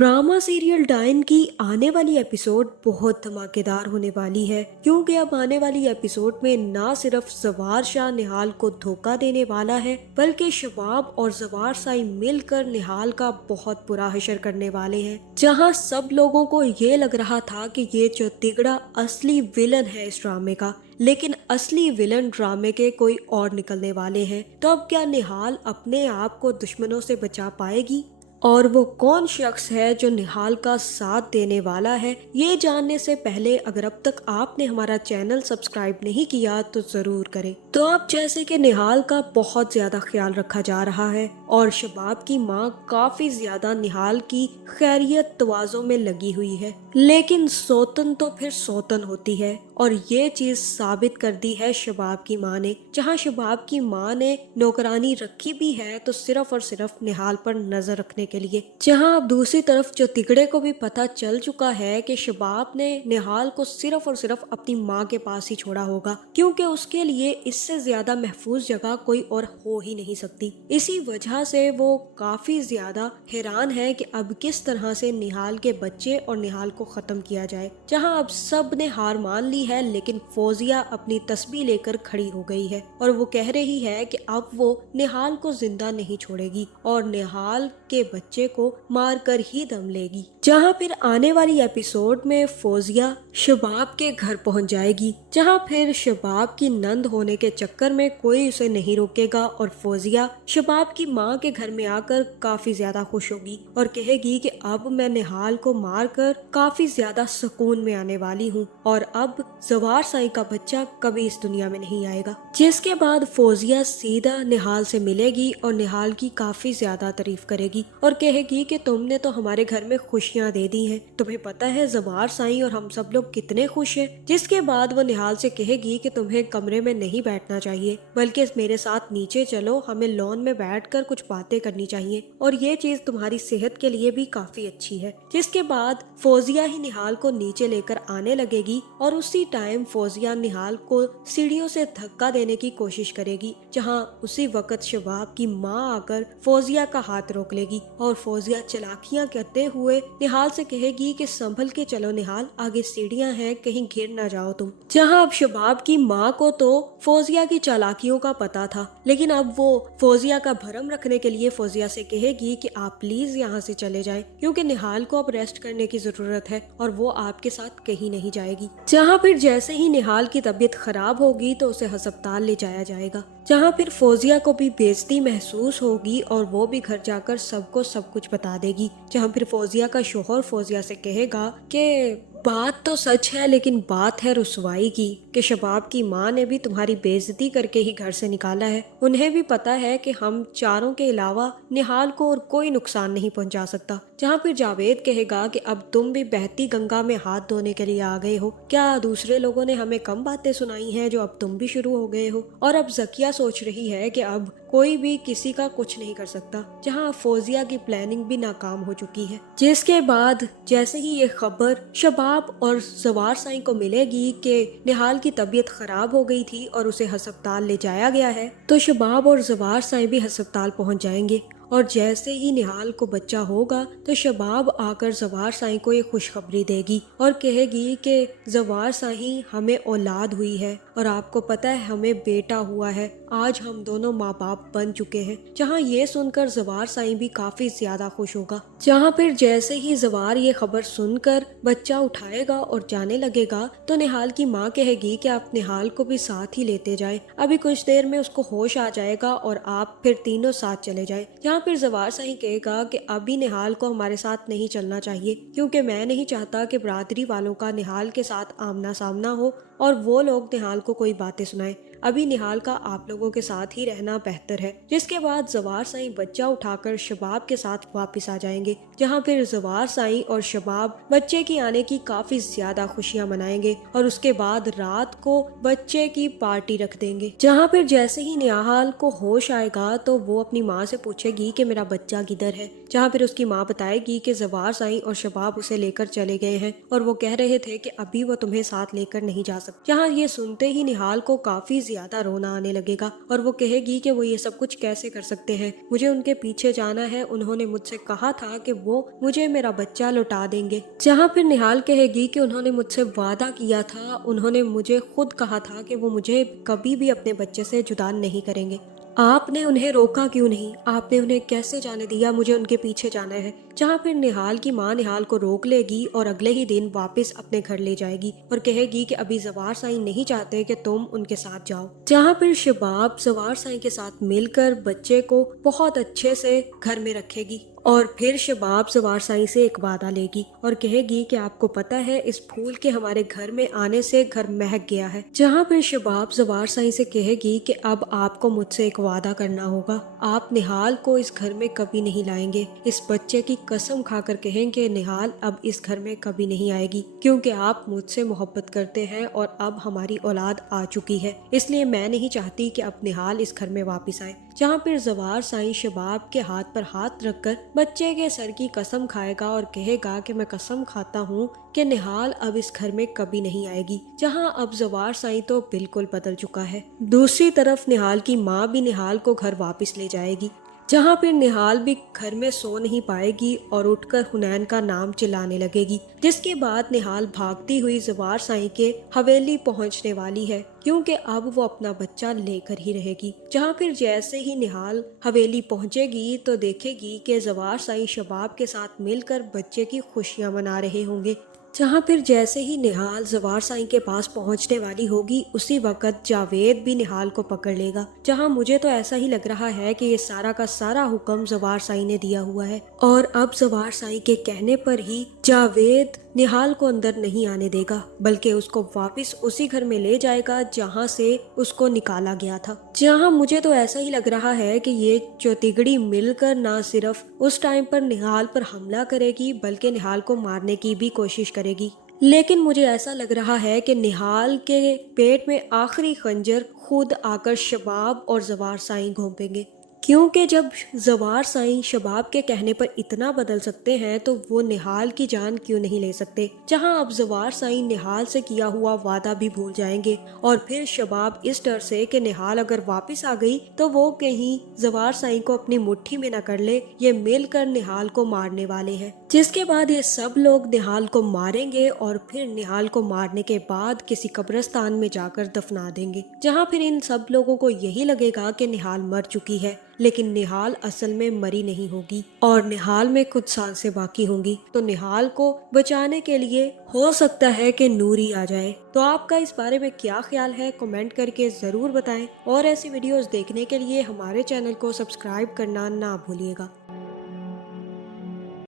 Drama serial dine की आने वाली एपिसोड बहुत धमाकेदार होने वाली है, क्योंकि अब आने वाली एपिसोड में ना सिर्फ जवार शाह निहाल को धोखा देने वाला है, बल्कि शबाब और जवार साई मिलकर निहाल का बहुत बुरा हशर करने वाले हैं। जहां सब लोगों को ये लग रहा था कि ये चौतिगड़ा असली विलन है इस ड्रामे का, लेकिन असली विलन ड्रामे के कोई और निकलने वाले हैं। तो अब क्या निहाल अपने आप को दुश्मनों से बचा पाएगी, और वो कौन शख्स है जो निहाल का साथ देने वाला है? ये जानने से पहले अगर अब तक आपने हमारा चैनल सब्सक्राइब नहीं किया तो जरूर करें। तो अब जैसे कि निहाल का बहुत ज्यादा ख्याल रखा जा रहा है और शबाब की माँ काफी ज्यादा निहाल की खैरियत तवाज़ो में लगी हुई है, लेकिन सौतन तो फिर सौतन होती है, और ये चीज साबित कर दी है शबाब की माँ ने। जहाँ शबाब की माँ ने नौकरानी रखी भी है तो सिर्फ और सिर्फ निहाल पर नजर रखने के लिए। जहाँ अब दूसरी तरफ चौतिगड़े को भी पता चल चुका है कि शबाब ने निहाल को सिर्फ और सिर्फ अपनी माँ के पास ही छोड़ा होगा, क्योंकि उसके लिए इससे ज्यादा महफूज जगह कोई और हो ही नहीं सकती। इसी वजह से वो काफी ज्यादा हैरान है कि अब किस तरह से निहाल के बच्चे और निहाल को खत्म किया जाए। जहाँ अब सब ने हार मान ली है, लेकिन फौजिया अपनी तस्बीह लेकर खड़ी हो गई है और वो कह रही है कि अब वो निहाल को जिंदा नहीं छोड़ेगी और निहाल के बच्चे को मार कर ही दम लेगी। जहाँ फिर आने वाली एपिसोड में फौजिया शबाब के घर पहुंच जाएगी, जहाँ फिर शबाब की नंद होने के चक्कर में कोई उसे नहीं रोकेगा और फौजिया शबाब की माँ के घर में आकर काफी ज्यादा खुश होगी और कहेगी कि अब मैं निहाल को मारकर काफी ज्यादा सुकून में आने वाली हूँ और अब जवार साई का बच्चा कभी इस दुनिया में नहीं आएगा। जिसके बाद फौजिया सीधा निहाल से मिलेगी और निहाल की काफी ज्यादा तारीफ करेगी और कहेगी कि तुमने तो हमारे घर में खुशियाँ दे दी हैं, तुम्हें पता है जवार साई और हम सब लोग कितने खुश हैं। जिसके बाद वो निहाल से कहेगी कि तुम्हें कमरे में नहीं बैठना चाहिए, बल्कि मेरे साथ नीचे चलो, हमें लॉन में बैठकर कुछ बातें करनी चाहिए और ये चीज तुम्हारी सेहत के लिए भी काफी अच्छी है। जिसके बाद फौजिया ही निहाल को नीचे लेकर आने लगेगी और उसी टाइम फौजिया निहाल को सीढ़ियों से धक्का देने की कोशिश करेगी, जहां उसी वक्त शबाब की माँ आकर फौजिया का हाथ रोक लेगी और फौजिया चालाकियां करते हुए निहाल से कहेगी कि संभल के चलो निहाल, आगे सीढ़ियां हैं, कहीं गिर ना जाओ तुम। जहां अब शबाब की माँ को तो फौजिया की चालाकियों का पता था, लेकिन अब वो फौजिया का भरम रखने के लिए फौजिया से कहेगी कि आप प्लीज यहाँ से चले जाएं, क्योंकि निहाल को अब रेस्ट करने की जरूरत है और वो आपके साथ कहीं नहीं जाएगी। जहाँ फिर जैसे ही निहाल की तबीयत खराब होगी तो उसे अस्पताल ले जाया जाएगा, जहाँ फिर फौजिया को भी बेइज्जती महसूस होगी और वो भी घर जाकर सबको सब कुछ बता देगी। जहाँ फिर फौजिया का शोहर फौजिया से कहेगा कि बात तो सच है, लेकिन बात है रुसवाई की कि शबाब की माँ ने भी तुम्हारी बेइज्जती करके ही घर से निकाला है। उन्हें भी पता है कि हम चारों के अलावा निहाल को और कोई नुकसान नहीं पहुंचा सकता। जहाँ फिर जावेद कहेगा कि अब तुम भी बहती गंगा में हाथ धोने के लिए आ गए हो, क्या दूसरे लोगों ने हमें कम बातें सुनाई हैं जो अब तुम भी शुरू हो गए हो। और अब जकिया सोच रही है कि अब कोई भी किसी का कुछ नहीं कर सकता, जहाँ फौजिया की प्लानिंग भी नाकाम हो चुकी है। जिसके बाद जैसे ही ये खबर शबाब और जवार साई को मिलेगी कि निहाल की तबीयत खराब हो गई थी और उसे अस्पताल ले जाया गया है, तो शबाब और जवार साई भी अस्पताल पहुंच जाएंगे और जैसे ही निहाल को बच्चा होगा तो शबाब आकर जवार साई को ये खुशखबरी देगी और कहेगी कि जवार साई हमें औलाद हुई है और आपको पता है हमें बेटा हुआ है, आज हम दोनों माँ बाप बन चुके हैं। जहाँ ये सुनकर जवार साई भी काफी ज्यादा खुश होगा। जहाँ फिर जैसे ही जवार ये खबर सुनकर बच्चा उठाएगा और जाने लगेगा तो निहाल की माँ कहेगी कि आप निहाल को भी साथ ही लेते जाएं, अभी कुछ देर में उसको होश आ जाएगा और आप फिर तीनों साथ चले जाएं। यहाँ फिर जवार साई कहेगा कि अभी निहाल को हमारे साथ नहीं चलना चाहिए, क्योंकि मैं नहीं चाहता कि बरादरी वालों का निहाल के साथ आमना सामना हो और वो लोग निहाल को कोई बातें सुनाएं। अभी निहाल का आप लोगों के साथ ही रहना बेहतर है। जिसके बाद जवार साई बच्चा उठाकर शबाब के साथ वापस आ जाएंगे, जहाँ फिर जवार साई और शबाब बच्चे की आने की काफी ज्यादा खुशियां मनाएंगे और उसके बाद रात को बच्चे की पार्टी रख देंगे। जहाँ फिर जैसे ही निहाल को होश आएगा तो वो अपनी माँ से पूछेगी कि मेरा बच्चा किधर है, जहाँ फिर उसकी माँ बताएगी कि जवार साई और शबाब उसे लेकर चले गए हैं और वो कह रहे थे कि अभी वो तुम्हें साथ लेकर नहीं जा सकते। जहाँ ये सुनते ही निहाल को काफी ज्यादा रोना आने लगेगा और वो कहेगी कि वो ये सब कुछ कैसे कर सकते हैं, मुझे उनके पीछे जाना है, उन्होंने मुझसे कहा था कि वो मुझे मेरा बच्चा लौटा देंगे। जहाँ फिर निहाल कहेगी कि उन्होंने मुझसे वादा किया था, उन्होंने मुझे खुद कहा था कि वो मुझे कभी भी अपने बच्चे से जुदा नहीं करेंगे। आपने उन्हें रोका क्यों नहीं, आपने उन्हें कैसे जाने दिया, मुझे उनके पीछे जाना है। जहाँ फिर निहाल की माँ निहाल को रोक लेगी और अगले ही दिन वापस अपने घर ले जाएगी और कहेगी कि अभी जवार साई नहीं चाहते कि तुम उनके साथ जाओ। जहाँ फिर शबाब जवार साई के साथ मिलकर बच्चे को बहुत अच्छे से घर में रखेगी और फिर शबाब जवार साई से एक वादा लेगी और कहेगी कि आपको पता है इस फूल के हमारे घर में आने से घर महक गया है। जहाँ फिर शबाब जवार साई से कहेगी कि अब आपको मुझसे एक वादा करना होगा, आप निहाल को इस घर में कभी नहीं लाएंगे। इस बच्चे की कसम खाकर कहेंगे निहाल अब इस घर में कभी नहीं आएगी, क्योंकि आप मुझसे मोहब्बत करते हैं और अब हमारी औलाद आ चुकी है, इसलिए मैं नहीं चाहती कि अब निहाल इस घर में वापस आए। जहाँ फिर जवार साई शबाब के हाथ पर हाथ रखकर बच्चे के सर की कसम खाएगा और कहेगा कि मैं कसम खाता हूँ कि निहाल अब इस घर में कभी नहीं आएगी। जहाँ अब जवार साई तो बिल्कुल बदल चुका है। दूसरी तरफ निहाल की माँ भी निहाल को घर वापस ले जाएगी। जहाँ फिर निहाल भी घर में सो नहीं पाएगी और उठकर हुनैन का नाम चिल्लाने लगेगी, जिसके बाद निहाल भागती हुई जवार साई के हवेली पहुँचने वाली है, क्योंकि अब वो अपना बच्चा लेकर ही रहेगी। जहाँ फिर जैसे ही निहाल हवेली पहुँचेगी तो देखेगी कि जवार साई शबाब के साथ मिलकर बच्चे की खुशियाँ मना रहे होंगे। जहाँ फिर जैसे ही निहाल जवार साई के पास पहुँचने वाली होगी उसी वक्त जावेद भी निहाल को पकड़ लेगा। जहाँ मुझे तो ऐसा ही लग रहा है कि ये सारा का सारा हुक्म जवार साई ने दिया हुआ है और अब जवार साई के कहने पर ही जावेद निहाल को अंदर नहीं आने देगा, बल्कि उसको वापस उसी घर में ले जाएगा जहाँ से उसको निकाला गया था। जहाँ मुझे तो ऐसा ही लग रहा है कि ये चौतिगड़ी मिलकर ना सिर्फ उस टाइम पर निहाल पर हमला करेगी बल्कि निहाल को मारने की भी कोशिश करेगी। लेकिन मुझे ऐसा लग रहा है कि निहाल के पेट में आखिरी खंजर खुद आकर शबाब और जवार साई घोंपेंगे, क्योंकि जब जवार साई शबाब के कहने पर इतना बदल सकते हैं तो वो निहाल की जान क्यों नहीं ले सकते। जहां अब जवार साई निहाल से किया हुआ वादा भी भूल जाएंगे और फिर शबाब इस डर से कि निहाल अगर वापस आ गई तो वो कहीं जवार साई को अपनी मुट्ठी में न कर ले, ये मिलकर निहाल को मारने वाले हैं। जिसके बाद ये सब लोग निहाल को मारेंगे और फिर निहाल को मारने के बाद किसी कब्रिस्तान में जाकर दफना देंगे। जहाँ फिर इन सब लोगों को यही लगेगा कि निहाल मर चुकी है, लेकिन निहाल असल में मरी नहीं होगी और निहाल में कुछ सांसें बाकी होंगी। तो निहाल को बचाने के लिए हो सकता है कि नूरी आ जाए। तो आपका इस बारे में क्या ख्याल है, कमेंट करके जरूर बताएं और ऐसी वीडियोस देखने के लिए हमारे चैनल को सब्सक्राइब करना ना भूलिएगा।